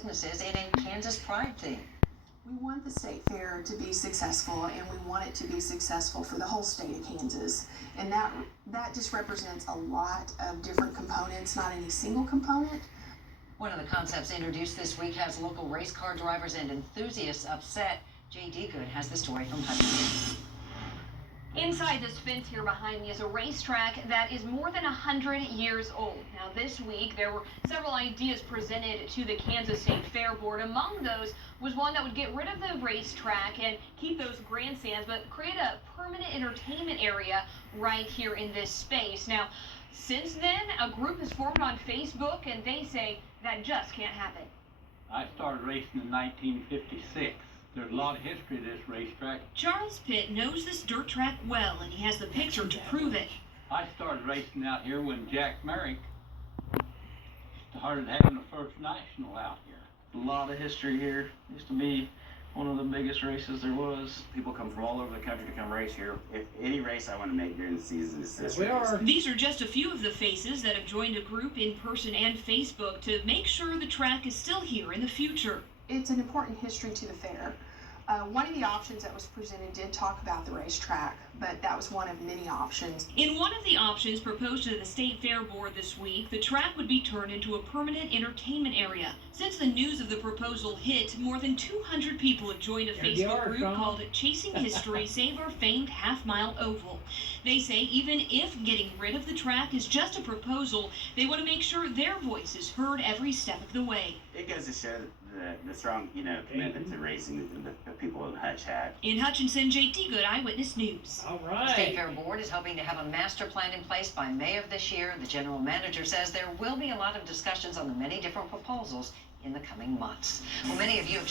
businesses in a Kansas Pride theme. We want the state fair to be successful, and we want it to be successful for the whole state of Kansas. And that just represents a lot of different components, not any single component. One of the concepts introduced this week has local race car drivers and enthusiasts upset. J.D. Good has the story from Hudson. Inside this fence here behind me is a racetrack that is more than 100 years old. Now this week there were several ideas presented to the Kansas State Fair Board. Among those was one that would get rid of the racetrack and keep those grandstands, but create a permanent entertainment area right here in this space. Now since then a group has formed on Facebook and they say that just can't happen. I started racing in 1956. There's a lot of history to this racetrack. Charles Pitt knows this dirt track well, and he has the picture to prove it. I started racing out here when Jack Merrick started having the first national out here. A lot of history here. Used to be one of the biggest races there was. People come from all over the country to come race here. If any race I want to make during the season is this race. These are just a few of the faces that have joined a group in person and Facebook to make sure the track is still here in the future. It's an important history to the fair. One of the options that was presented did talk about the racetrack, but that was one of many options. In one of the options proposed to the State Fair Board this week, the track would be turned into a permanent entertainment area. Since the news of the proposal hit, more than 200 people have joined a Facebook group called Chasing History Save Our Famed Half-Mile Oval. They say even if getting rid of the track is just a proposal, they want to make sure their voice is heard every step of the way. It goes to show the strong, commitment to racing that the people in Hutch had. In Hutchinson, J.T. Good, Eyewitness News. All right. The State Fair Board is hoping to have a master plan in place by May of this year. The general manager says there will be a lot of discussions on the many different proposals in the coming months. Well, many of you have